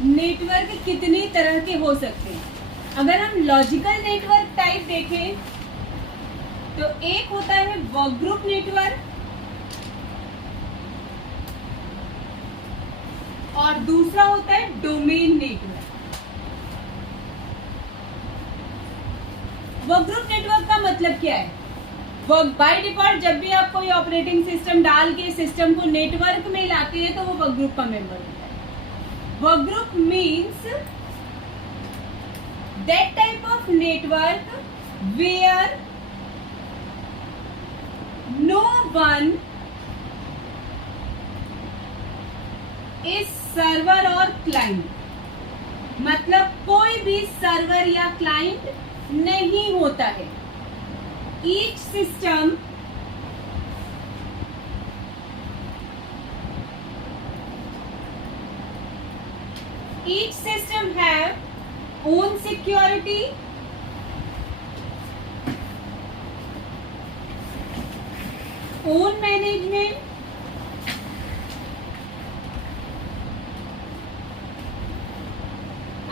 Network कितनी तरह के हो सकते हैं? अगर हम लॉजिकल नेटवर्क टाइप देखें तो एक होता है वर्क ग्रुप नेटवर्क और दूसरा होता है domain network. Work group network का मतलब क्या है? वर्क बाय डिफॉल्ट जब भी आप कोई ऑपरेटिंग सिस्टम डाल के सिस्टम को नेटवर्क में लाते हैं तो वो वर्क ग्रुप का मेंबर होता है। Work group means that type of network where no one is server और क्लाइंट, मतलब कोई भी सर्वर या क्लाइंट नहीं होता है। Each system have own security, own management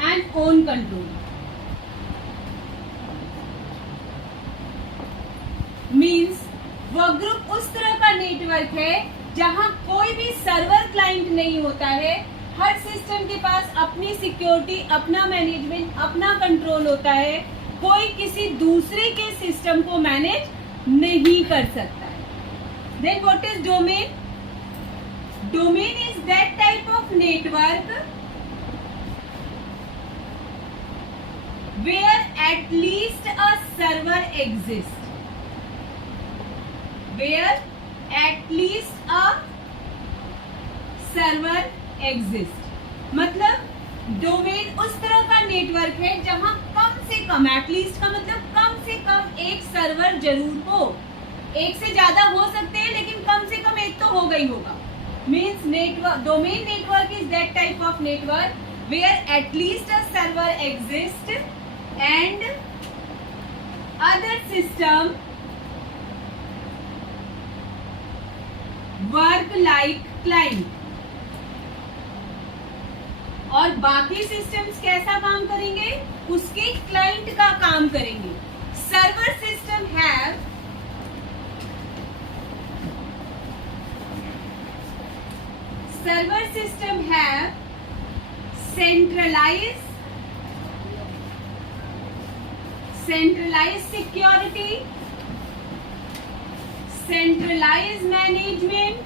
and own control. Means work group उस तरह का नेटवर्क है जहां कोई भी सर्वर क्लाइंट नहीं होता है। हर सिस्टम के पास अपनी सिक्योरिटी, अपना मैनेजमेंट, अपना कंट्रोल होता है। कोई किसी दूसरे के सिस्टम को मैनेज नहीं कर सकता है। Then what is domain? Domain is that type of network where at least a server exists, where at least a server exists। मतलब डोमेन उस तरह का नेटवर्क है जहां कम से कम, एटलीस्ट का मतलब कम से कम एक सर्वर जरूर हो। एक से ज्यादा हो सकते हैं लेकिन कम से कम एक तो होगा ही होगा। Means network, domain network is that type of network where at least a server exists and other system work like client। और बाकी सिस्टम्स कैसा काम करेंगे? उसके क्लाइंट का काम करेंगे। Server system have centralized security, centralized management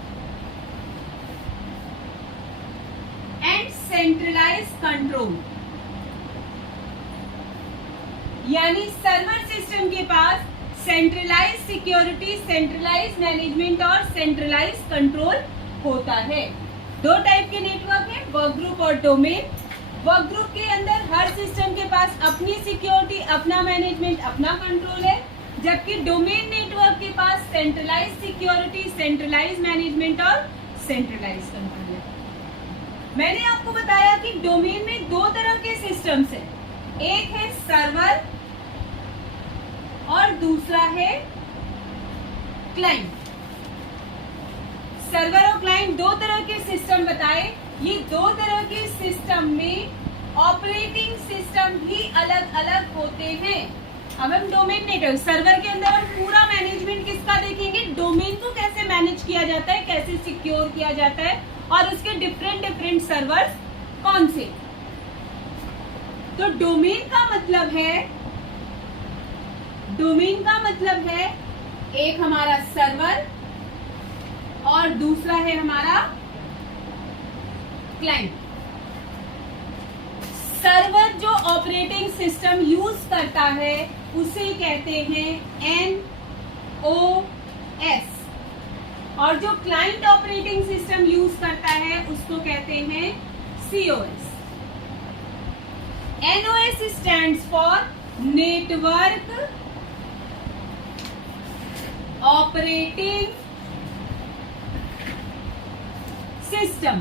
and centralized control। यानी सर्वर सिस्टम के पास सेंट्रलाइज सिक्योरिटी, सेंट्रलाइज मैनेजमेंट और सेंट्रलाइज कंट्रोल होता है। दो टाइप के नेटवर्क है, वर्क ग्रुप और डोमेन। वर्क ग्रुप के अंदर हर सिस्टम के पास अपनी सिक्योरिटी, अपना मैनेजमेंट, अपना कंट्रोल है, जबकि डोमेन नेटवर्क के पास सेंट्रलाइज सिक्योरिटी, सेंट्रलाइज मैनेजमेंट और सेंट्रलाइज कंट्रोल है। मैंने आपको बताया कि डोमेन में दो तरह के सिस्टम्स हैं, एक है सर्वर और दूसरा है क्लाइंट। सर्वर और क्लाइंट दो तरह के सिस्टम बताए। ये दो तरह के सिस्टम में ऑपरेटिंग सिस्टम भी अलग अलग होते हैं। अब हम डोमेन नेटवर्क, सर्वर के अंदर हम पूरा मैनेजमेंट किसका देखेंगे? डोमेन को कैसे मैनेज किया जाता है, कैसे सिक्योर किया जाता है और उसके डिफरेंट सर्वर्स कौन से। तो डोमेन का मतलब है एक हमारा सर्वर और दूसरा है हमारा क्लाइंट। सर्वर जो ऑपरेटिंग सिस्टम यूज करता है उसे कहते हैं NOS और जो क्लाइंट ऑपरेटिंग सिस्टम यूज करता है उसको कहते हैं COS। NOS stands for network operating system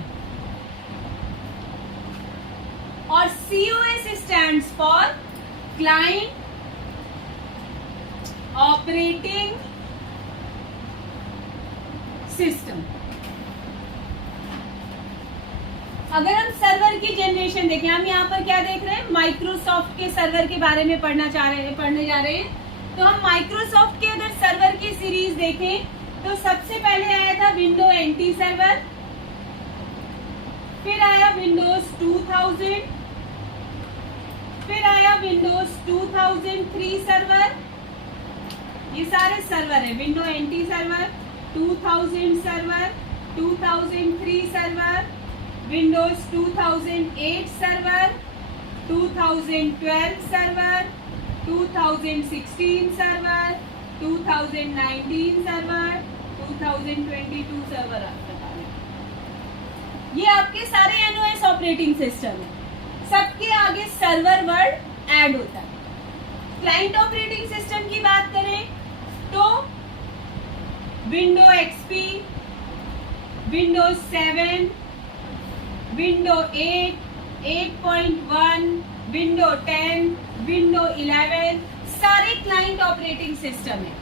और COS stands for client operating system. अगर हम सर्वर की जनरेशन देखें, हम यहाँ पर क्या देख रहे हैं, माइक्रोसॉफ्ट के सर्वर के बारे में पढ़ने जा रहे हैं। तो हम माइक्रोसॉफ्ट के अगर सर्वर की सीरीज देखें तो सबसे पहले आया था विंडो एनटी सर्वर, फिर आया विंडोज 2000, फिर आया विंडोज 2003 सर्वर। ये सारे सर्वर है, window NT server, 2000 server, 2003 server, Windows 2008 server, 2012 server, 2016 server, 2019 server, 2022 server. ये आपके सारे एनओएस ऑपरेटिंग सिस्टम है, सबके आगे सर्वर वर्ड ऐड होता है। क्लाइंट ऑपरेटिंग सिस्टम की बात करें तो window XP, Windows 7, window 8, 8.1, window 10, window 11 सारे क्लाइंट ऑपरेटिंग सिस्टम है।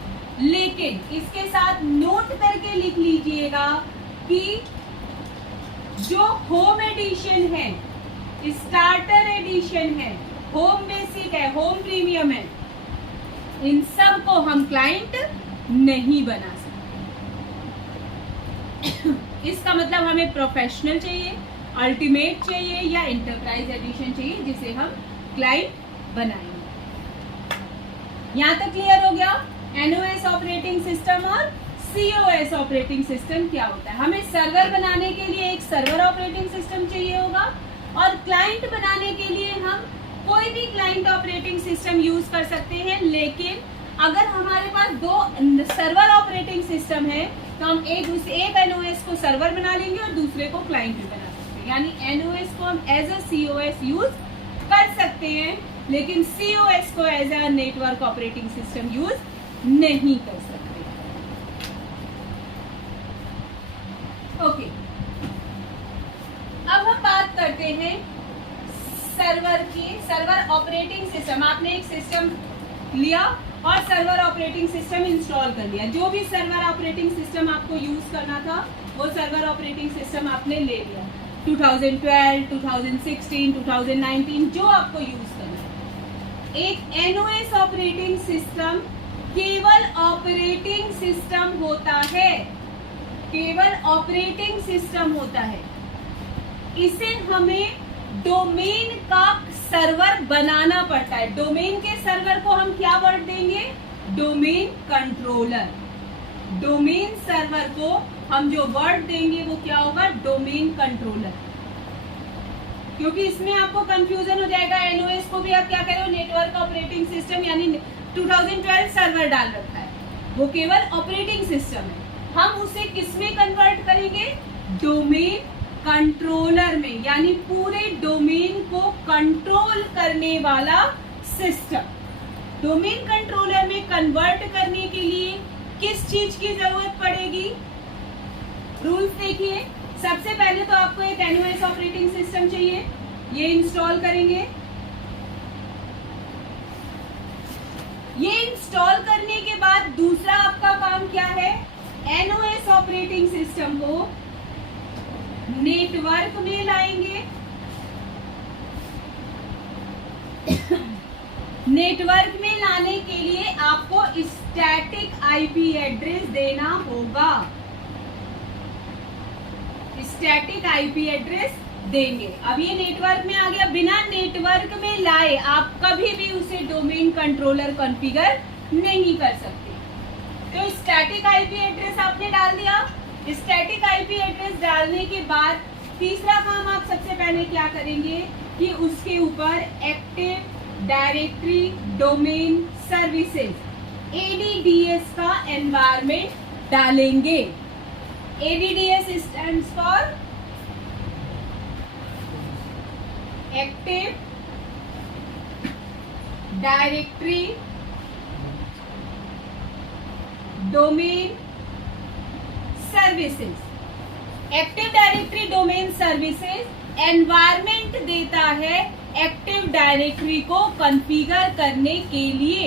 लेकिन इसके साथ नोट करके लिख लीजिएगा कि जो होम एडिशन है, स्टार्टर एडिशन है, होम बेसिक है, होम प्रीमियम है, इन सब को हम क्लाइंट नहीं बना सकते। इसका मतलब हमें प्रोफेशनल चाहिए, अल्टीमेट चाहिए या एंटरप्राइज एडिशन चाहिए जिसे हम क्लाइंट बनाएंगे। यहां तक क्लियर हो गया एनओएस ऑपरेटिंग सिस्टम और सीओएस ऑपरेटिंग सिस्टम क्या होता है। हमें सर्वर बनाने के लिए एक सर्वर ऑपरेटिंग सिस्टम चाहिए होगा और क्लाइंट बनाने के लिए हम कोई भी क्लाइंट ऑपरेटिंग सिस्टम यूज कर सकते हैं। लेकिन अगर हमारे पास दो सर्वर ऑपरेटिंग सिस्टम है तो हम एक एनओएस को सर्वर बना लेंगे और दूसरे को क्लाइंट भी बना सकते हैं। यानी एनओएस को हम एज अ सीओएस यूज कर सकते हैं, लेकिन सीओएस को as a network operating system use नहीं कर सकते। ओके, अब हम बात करते हैं सर्वर की। सर्वर ऑपरेटिंग सिस्टम, आपने एक सिस्टम लिया और सर्वर ऑपरेटिंग सिस्टम इंस्टॉल कर लिया। जो भी सर्वर ऑपरेटिंग सिस्टम आपको यूज करना था वो सर्वर ऑपरेटिंग सिस्टम आपने ले लिया, 2012, 2016, 2019 जो आपको यूज करना है। एक एनओएस ऑपरेटिंग सिस्टम केवल ऑपरेटिंग सिस्टम होता है, केवल ऑपरेटिंग सिस्टम होता है। इसे हमें डोमेन का सर्वर बनाना पड़ता है। डोमेन के सर्वर को हम क्या वर्ड देंगे, डोमेन कंट्रोलर। डोमेन सर्वर को हम जो वर्ड देंगे वो क्या होगा, डोमेन कंट्रोलर। क्योंकि इसमें आपको कंफ्यूजन हो जाएगा, एनओएस को भी आप क्या कह रहे हो, नेटवर्क ऑपरेटिंग सिस्टम, यानी 2012 सर्वर डाल रखा है, वो केवल ऑपरेटिंग सिस्टम है। हम उसे किसमें कन्वर्ट करेंगे, डोमेन कंट्रोलर में, यानी पूरे डोमेन को कंट्रोल करने वाला सिस्टम। डोमेन कंट्रोलर में कन्वर्ट करने के लिए किस चीज की जरूरत पड़ेगी, रूल्स देखिए। सबसे पहले तो आपको एक एनओएस ऑपरेटिंग सिस्टम चाहिए, ये इंस्टॉल करेंगे। ये इंस्टॉल करने के बाद दूसरा आपका काम क्या है, एनओएस ऑपरेटिंग सिस्टम को नेटवर्क में लाएंगे। नेटवर्क में लाने के लिए आपको स्टैटिक आईपी एड्रेस देना होगा। स्टैटिक आईपी एड्रेस देंगे। अब ये नेटवर्क में आ गया, बिना नेटवर्क में लाए आप कभी भी उसे डोमेन कंट्रोलर कॉन्फ़िगर नहीं कर सकते। तो स्टैटिक आईपी एड्रेस आपने डाल दिया। स्टैटिक आईपी एड्रेस डालने के बाद तीसरा काम आप सबसे पहले क्या करेंगे कि उसके ऊपर active directory domain services ADDS का एनवायरमेंट डालेंगे। ADDS stands for active directory domain services. Active directory domain services environment देता है एक्टिव डायरेक्टरी को कॉन्फ़िगर करने के लिए।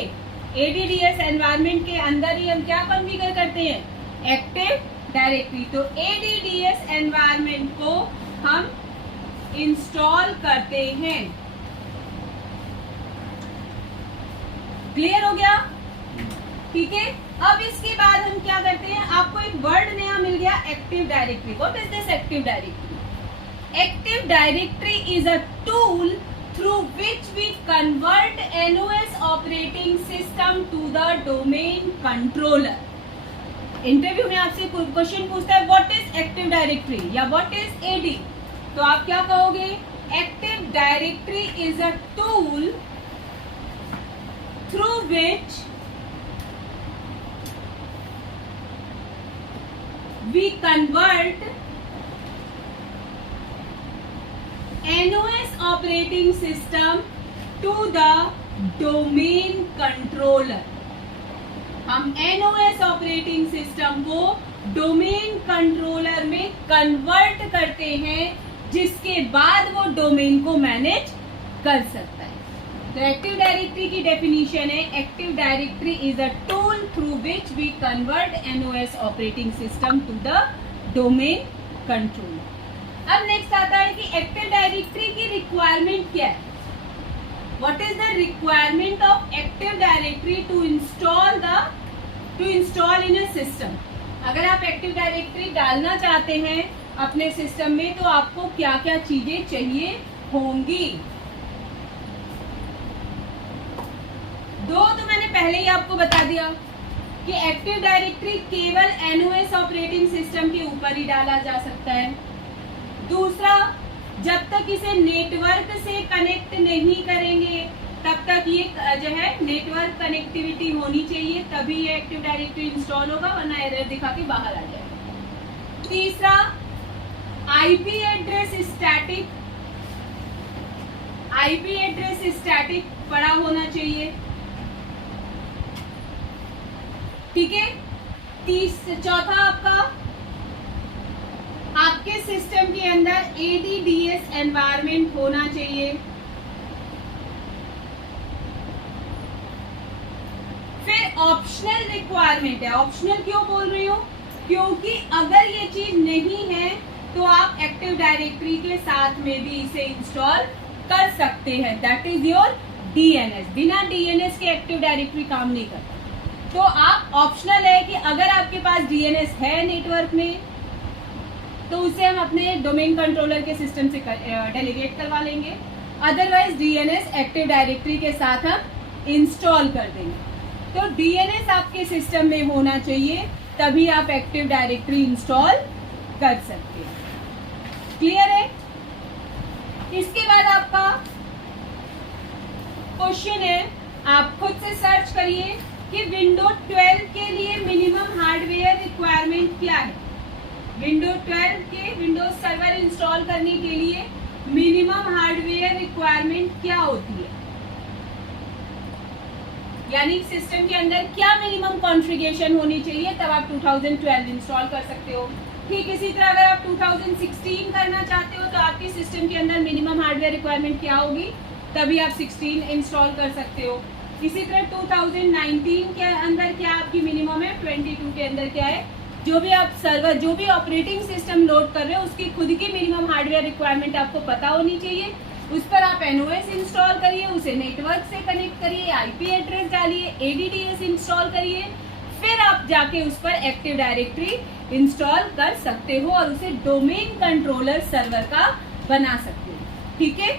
एडीडीएस एनवायरमेंट के अंदर ही हम क्या कॉन्फ़िगर करते हैं, एक्टिव डायरेक्टरी। तो एडीडीएस एनवायरमेंट को हम इंस्टॉल करते हैं। क्लियर हो गया? ठीक है। अब इसके बाद हम क्या करते हैं, आपको एक वर्ड नया मिल गया, active directory. What is this active directory? Active directory is a tool through which we convert NOS operating system to the domain controller। Interview में आपसे क्वेश्चन पूछता है व्हाट इज एक्टिव डायरेक्टरी या व्हाट इज एडी, तो आप क्या कहोगे? Active directory is a tool through which we convert NOS operating system to the domain controller। हम NOS operating system को डोमेन कंट्रोलर में कन्वर्ट करते हैं, जिसके बाद वो डोमेन को मैनेज कर सकता है। तो एक्टिव डायरेक्टरी की डेफिनेशन है, active directory is a tool through which we convert NOS operating system to the domain controller. अब नेक्स्ट आता है कि एक्टिव डायरेक्टरी की रिक्वायरमेंट क्या है। What is the requirement of active directory to install in a system. अगर आप active directory डालना चाहते हैं अपने सिस्टम में, तो आपको क्या क्या चीजें चाहिए होंगी। दो तो मैंने पहले ही आपको बता दिया कि एक्टिव डायरेक्टरी केवल NOS ऑपरेटिंग सिस्टम के ऊपर ही डाला जा सकता है। दूसरा, जब तक इसे नेटवर्क से कनेक्ट नहीं करेंगे तब तक ये जो है नेटवर्क कनेक्टिविटी होनी चाहिए, तभी ये एक्टिव डायरेक्टरी इंस्टॉल होगा, वरना एरर दिखा के बाहर आ जाएगा। तीसरा, आईपी एड्रेस स्टैटिक पड़ा होना चाहिए। ठीक है। चौथा, आपके सिस्टम के अंदर ADDS एनवायरमेंट होना चाहिए। फिर ऑप्शनल रिक्वायरमेंट है। ऑप्शनल क्यों बोल रही हूँ? क्योंकि अगर ये चीज नहीं है तो आप एक्टिव डायरेक्टरी के साथ में भी इसे इंस्टॉल कर सकते हैं। That is your DNS। बिना DNS के एक्टिव डायरेक्टरी काम नहीं करता। तो आप ऑप्शनल है कि अगर आपके पास DNS है नेटवर्क में, तो उसे हम अपने डोमेन कंट्रोलर के सिस्टम से डेलीगेट करवा लेंगे। अदरवाइज DNS एक्टिव डायरेक्टरी के साथ हम इंस्टॉल कर देंगे। तो DNS आपके सिस्टम में होना चाहिए, तभी आप एक्टिव डायरेक्टरी इंस्टॉल कर सकते हैं। क्लियर है? इसके बाद आपका क्वेश्चन है, आप खुद से सर्च करिए कि विंडोज 12 के लिए मिनिमम हार्डवेयर रिक्वायरमेंट क्या है। विंडोज 12 के विंडोज सर्वर इंस्टॉल करने के लिए मिनिमम हार्डवेयर रिक्वायरमेंट क्या होती है, यानी सिस्टम के अंदर क्या मिनिमम कॉन्फ़िगरेशन होनी चाहिए, तब आप 2012 इंस्टॉल कर सकते हो। ठीक इसी तरह अगर आप 2016 करना चाहते हो तो आपके सिस्टम के अंदर मिनिमम हार्डवेयर रिक्वायरमेंट क्या होगी, तभी आप 16 इंस्टॉल कर सकते हो। इसी तरह 2019 के अंदर क्या आपकी मिनिमम है, 22 के अंदर क्या है, जो भी आप सर्वर, जो भी ऑपरेटिंग सिस्टम लोड कर रहे हो उसकी खुद की मिनिमम हार्डवेयर रिक्वायरमेंट आपको पता होनी चाहिए। उस पर आप NOS इंस्टॉल करिए, उसे नेटवर्क से कनेक्ट करिए, IP एड्रेस डालिए, ADDS इंस्टॉल करिए, फिर आप जाके उस पर एक्टिव डायरेक्टरी इंस्टॉल कर सकते हो और उसे डोमेन कंट्रोलर सर्वर का बना सकते हो। ठीक है।